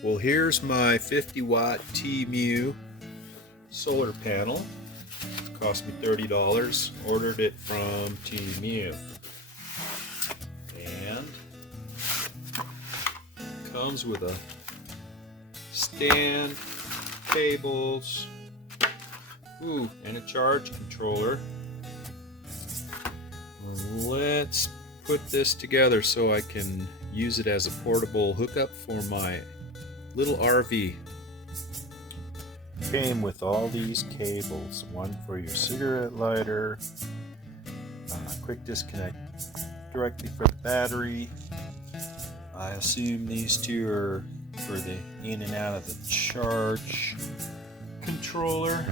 Well, here's my 50-watt TMU solar panel. It cost me $30. Ordered it from TMU. And comes with a stand, cables, and a charge controller. Let's put this together so I can use it as a portable hookup for my little RV. Came with all these cables, one for your cigarette lighter, quick disconnect directly for the battery. I assume these two are for the in and out of the charge controller,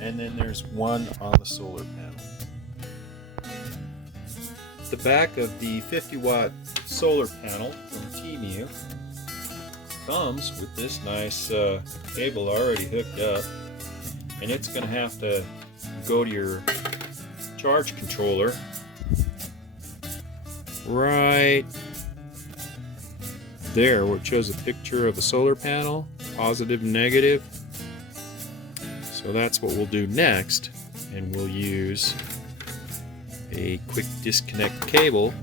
and then there's one on the solar panel. The back of the 50-watt solar panel from TMU comes with this nice cable already hooked up, and it's going to have to go to your charge controller right there where it shows a picture of a solar panel, positive and negative. So that's what we'll do next, and we'll use a quick disconnect cable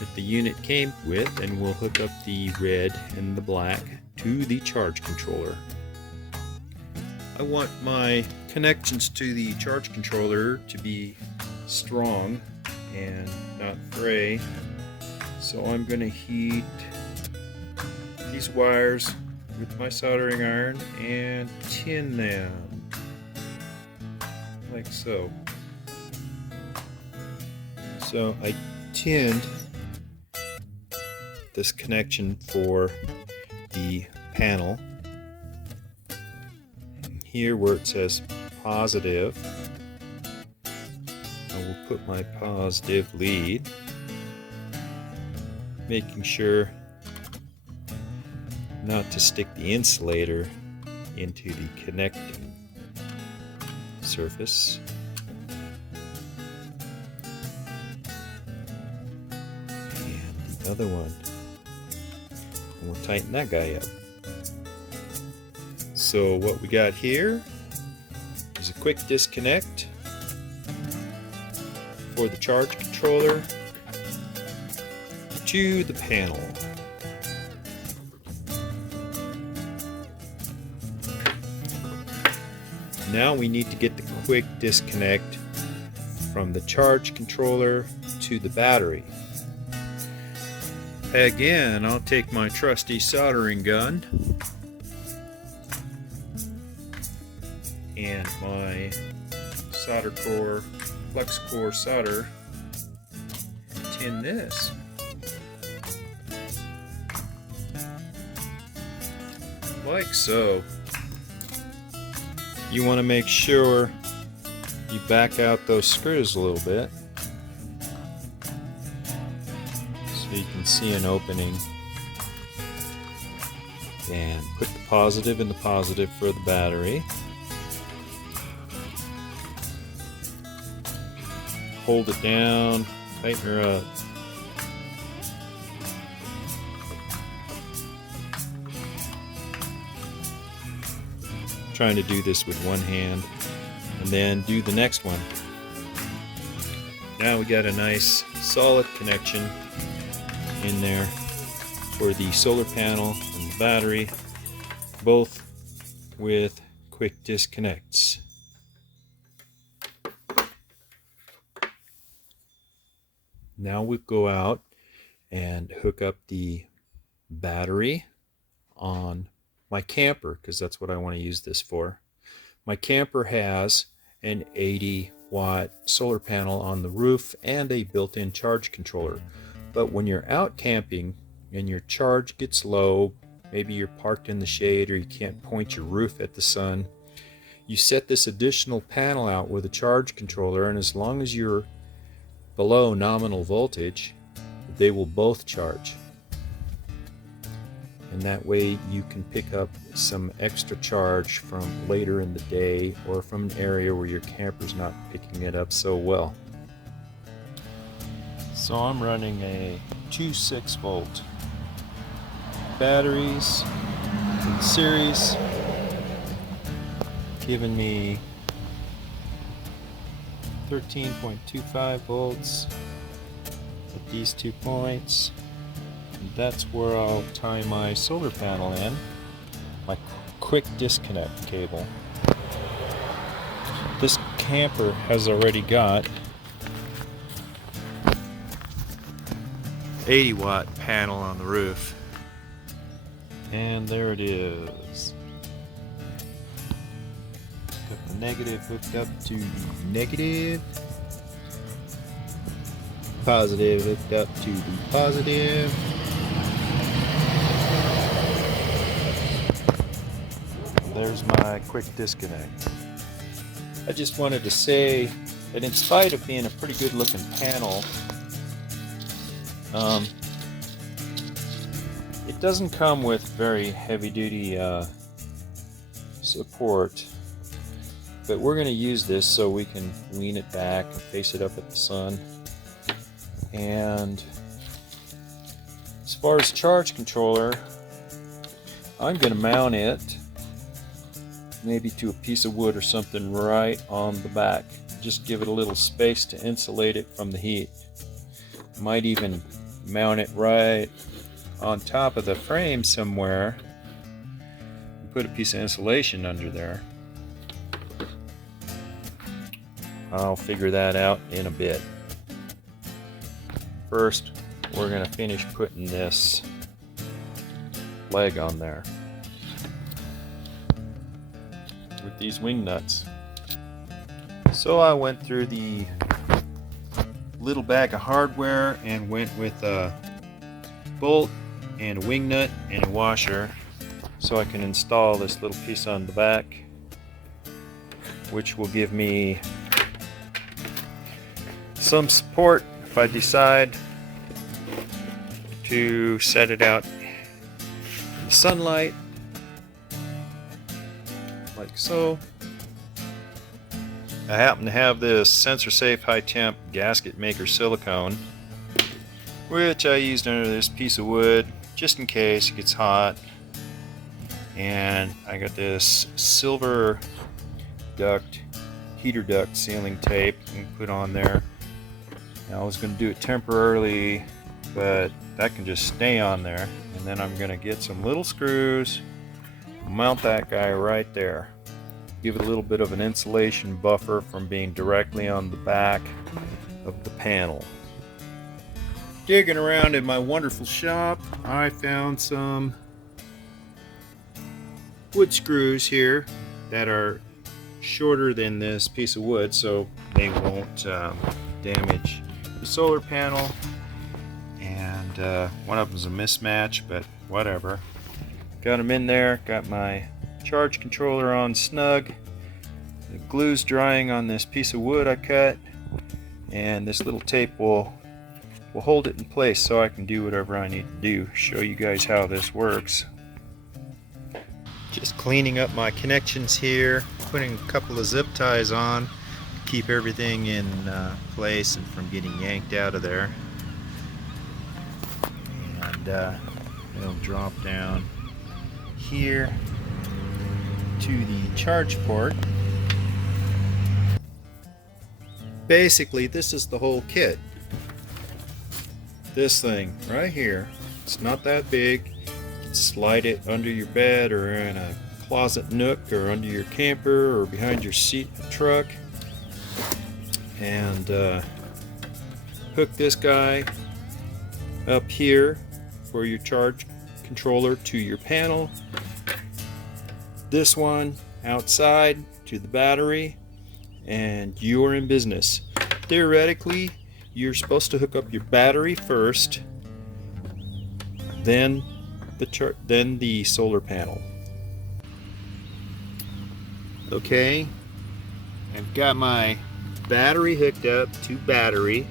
that the unit came with, and we'll hook up the red and the black to the charge controller. I want my connections to the charge controller to be strong and not fray, so I'm going to heat these wires with my soldering iron and tin them like so. So I tinned this connection for the panel. And here where it says positive, I will put my positive lead, making sure not to stick the insulator into the connecting surface. And the other one, and we'll tighten that guy up. So what we got here is a quick disconnect for the charge controller to the panel. Now we need to get the quick disconnect from the charge controller to the battery. Again, I'll take my trusty soldering gun and my solder core, flex core solder, tin this. Like so. You want to make sure you back out those screws a little bit so you can see an opening, and put the positive in the positive for the battery. Hold it down, tighten her up. Trying to do this with one hand, and then do the next one. Now we got a nice solid connection in there for the solar panel and the battery, both with quick disconnects. Now we go out and hook up the battery on my camper, because that's what I want to use this for. My camper has an 80-watt solar panel on the roof and a built-in charge controller. But when you're out camping and your charge gets low, maybe you're parked in the shade or you can't point your roof at the sun, you set this additional panel out with a charge controller, and as long as you're below nominal voltage, they will both charge. And that way you can pick up some extra charge from later in the day, or from an area where your camper's not picking it up so well. So I'm running a 2 6-volt batteries from the series, giving me 13.25 volts at these 2 points. And that's where I'll tie my solar panel in, my quick disconnect cable. This camper has already got 80-watt panel on the roof. And there it is. Got the negative hooked up to the negative. Positive hooked up to the positive. There's my quick disconnect. I just wanted to say that in spite of being a pretty good looking panel, it doesn't come with very heavy duty support, but we're going to use this so we can lean it back and face it up at the sun. And as far as charge controller, I'm going to mount it maybe to a piece of wood or something right on the back. Just give it a little space to insulate it from the heat. Might even mount it right on top of the frame somewhere and put a piece of insulation under there. I'll figure that out in a bit. First, we're going to finish putting this leg on there with these wing nuts. So I went through the little bag of hardware and went with a bolt and a wing nut and a washer so I can install this little piece on the back, which will give me some support if I decide to set it out in the sunlight like so. I happen to have this sensor safe high temp gasket maker silicone, which I used under this piece of wood just in case it gets hot. And I got this silver duct, heater duct sealing tape and put on there. Now I was going to do it temporarily, but that can just stay on there. And then I'm going to get some little screws, mount that guy right there. Give it a little bit of an insulation buffer from being directly on the back of the panel. Digging around in my wonderful shop, I found some wood screws here that are shorter than this piece of wood, so they won't damage the solar panel. And one of them's a mismatch, but whatever. Got them in there, got my charge controller on snug. The glue's drying on this piece of wood I cut, and this little tape will hold it in place so I can do whatever I need to do. Show you guys how this works. Just cleaning up my connections here, putting a couple of zip ties on to keep everything in place and from getting yanked out of there. And it'll drop down here to the charge port. Basically, this is the whole kit. This thing right here, it's not that big. You can slide it under your bed or in a closet nook or under your camper or behind your seat in the truck. And hook this guy up here for your charge controller to your panel. This one outside to the battery, and you're in business. Theoretically, you're supposed to hook up your battery first, then the solar panel. Okay, I've got my battery hooked up to battery,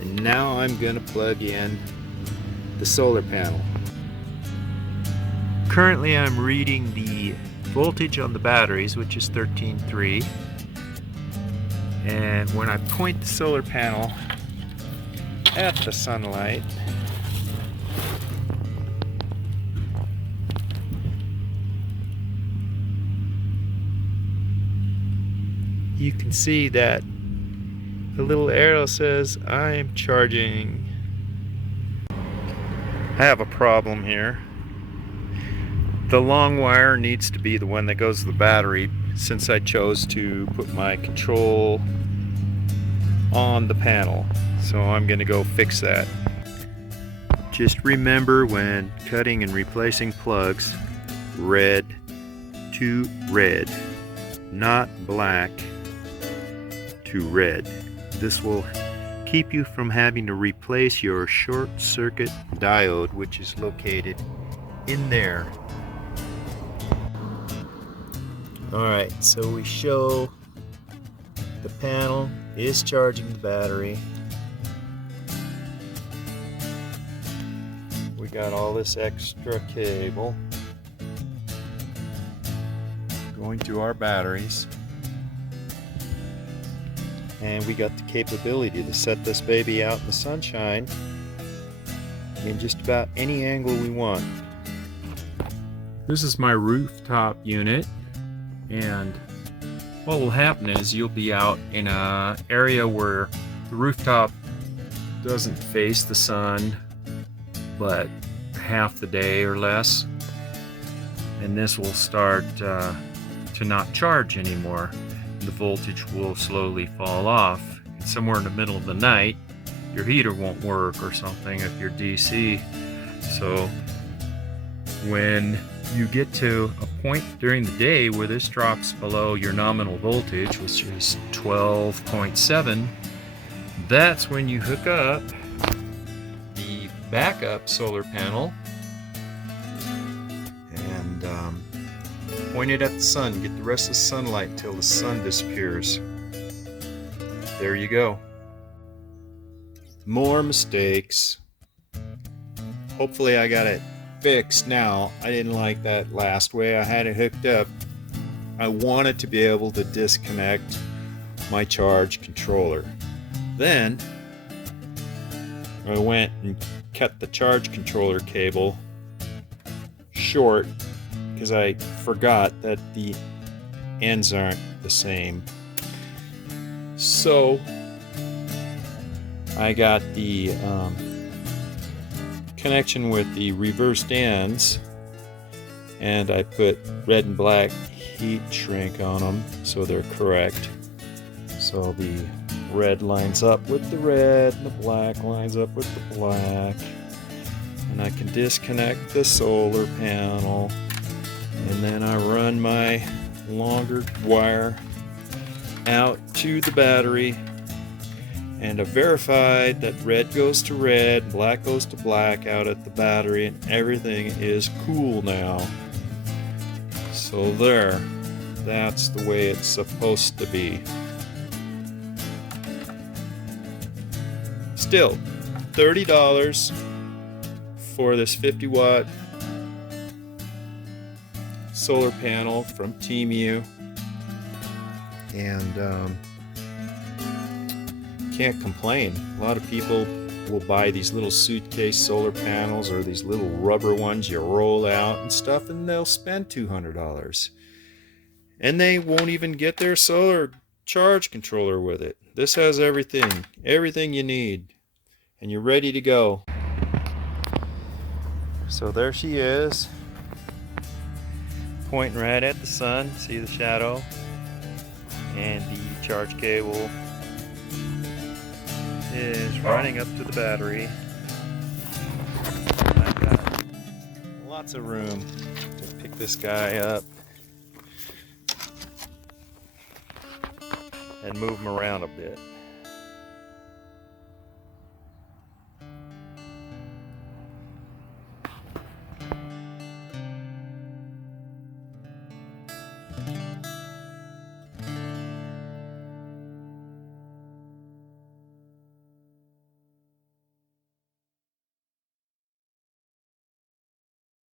and now I'm gonna plug in the solar panel. Currently I'm reading the voltage on the batteries, which is 13.3, and when I point the solar panel at the sunlight, you can see that the little arrow says I am charging. I have a problem here. The long wire needs to be the one that goes to the battery, since I chose to put my control on the panel. So I'm going to go fix that. Just remember when cutting and replacing plugs, red to red, not black to red. This will keep you from having to replace your short circuit diode, which is located in there. Alright, so we show the panel is charging the battery. We got all this extra cable going to our batteries, and we got the capability to set this baby out in the sunshine in just about any angle we want. This is my rooftop unit, and what will happen is you'll be out in an area where the rooftop doesn't face the sun but half the day or less, and this will start to not charge anymore. The voltage will slowly fall off. Somewhere in the middle of the night your heater won't work or something if you're DC. So when you get to a point during the day where this drops below your nominal voltage, which is 12.7, that's when you hook up the backup solar panel and point it at the sun. Get the rest of the sunlight till the sun disappears. There you go. More mistakes. Hopefully I got it fixed now. I didn't like that last way I had it hooked up. I wanted to be able to disconnect my charge controller. Then I went and cut the charge controller cable short because I forgot that the ends aren't the same. So I got the connection with the reversed ends, and I put red and black heat shrink on them so they're correct. So the red lines up with the red and the black lines up with the black, and I can disconnect the solar panel, and then I run my longer wire out to the battery, and I verified that red goes to red, black goes to black out at the battery, and everything is cool now. So there, that's the way it's supposed to be. Still, $30 for this 50-watt solar panel from Temu, and can't complain. A lot of people will buy these little suitcase solar panels or these little rubber ones you roll out and stuff, and they'll spend $200 and they won't even get their solar charge controller with it. This has everything you need, and you're ready to go. So there she is, pointing right at the sun. See the shadow, and the charge cable is running up to the battery. I've got lots of room to pick this guy up and move him around a bit.